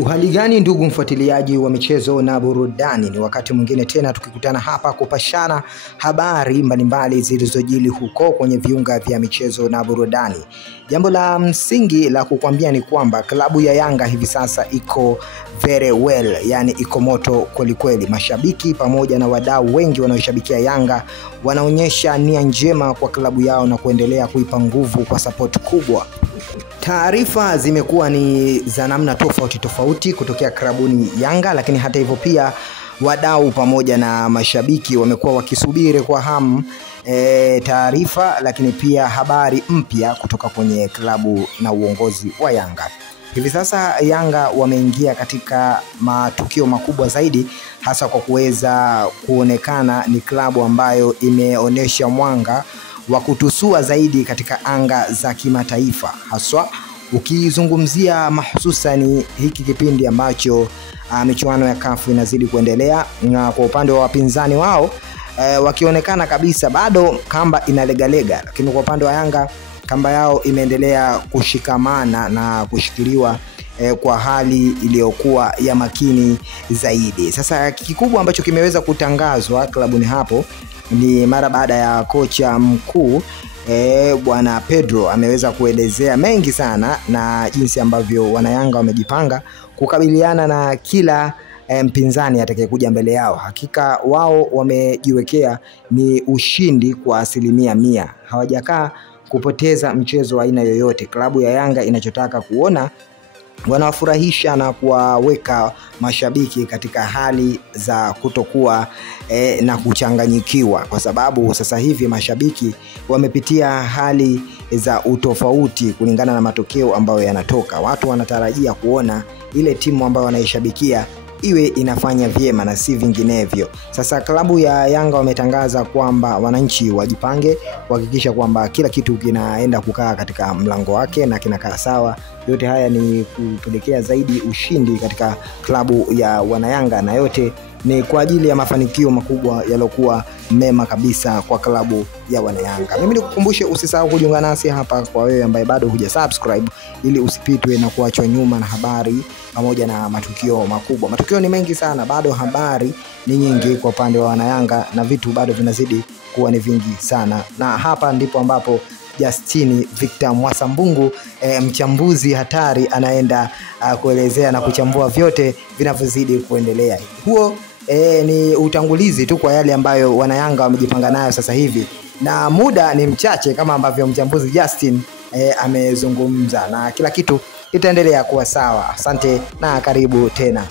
Uhali gani ndugu mfuatiliaji wa michezo na burudani, ni wakati mwingine tena tukikutana hapa kupashana habari mbalimbali zilizojili huko kwenye viunga vya michezo na burudani. Jambo la msingi la kukwambia ni kwamba klabu ya Yanga hivi sasa iko very well, yani iko moto kweli. Mashabiki pamoja na wadau wengi wanaoshabikia Yanga wanaonyesha nia njema kwa klabu yao na kuendelea kuipa nguvu kwa support kubwa. Taarifa zimekuwa ni za namna tofauti kutokea klabuni Yanga, lakini hata hivyo pia wadau pamoja na mashabiki wamekuwa wakisubiri kwa hamu taarifa, lakini pia habari mpya kutoka kwenye klabu na uongozi wa Yanga. Hivi sasa Yanga wameingia katika matukio makubwa zaidi, hasa kwa kuweza kuonekana ni klabu ambayo imeonyesha mwanga wa kutusua zaidi katika anga za kimataifa, haswa ukizungumzia mahususan hiki kipindi ambacho michuano ya CAF inazidi kuendelea, na kwa upande wa wapinzani wao wakionekana kabisa bado kamba inalegalega, lakini kwa upande wa Yanga kamba yao imeendelea kushikamana na kushikiliwa kwa hali iliyokuwa ya makini zaidi. Sasa kikubwa ambacho kimeweza kutangazwa klabuni hapo ni mara baada ya kocha mkuu Bwana Pedro ameweza kuelezea mengi sana na jinsi ambavyo wanayanga wamejipanga kukabiliana na kila mpinzani atakayekuja mbele yao. Hakika wao wamejiwekea ni ushindi kwa 100%. Hawajakaa kupoteza mchezo wa aina yoyote. Klabu ya Yanga inachotaka kuona wanawafurahisha na kuwaweka mashabiki katika hali za kutokuwa na kuchanganyikiwa, kwa sababu sasa hivi mashabiki wamepitia hali za utofauti kulingana na matokeo ambayo yanatoka. Watu wanatarajia kuona ile timu ambayo wanaishabikia iwe inafanya vyema na si vinginevyo. Sasa klabu ya Yanga wametangaza kwamba wananchi wajipange kuhakikisha kwamba kila kitu kinaenda kukaa katika mlango wake na kinakaa sawa. Yote haya ni kupelekea zaidi ushindi katika klabu ya wanayanga, na yote ni kwa ajili ya mafanikio makubwa yaliokuwa mema kabisa kwa klabu ya wanayanga. Mimi nikukumbushe usisahau kujiunga nasi hapa kwa wewe ambaye bado hujasubscribe, ili usipitwe na kuachwa nyuma na habari pamoja na matukio makubwa. Matukio ni mengi sana, bado habari ni nyingi kwa upande wa wanayanga na vitu bado vinazidi kuwa ni vingi sana. Na hapa ndipo ambapo Justin Victor Mwasambungu mchambuzi hatari anaenda kuelezea na kuchambua vyote vinavyozidi kuendelea. Huo ni utangulizi tu kwa yale ambayo wanayanga wamejipanga nayo sasa hivi, na muda ni mchache kama ambavyo mchambuzi Justin amezungumza, na kila kitu itaendelea kuwa sawa. Asante na karibu tena.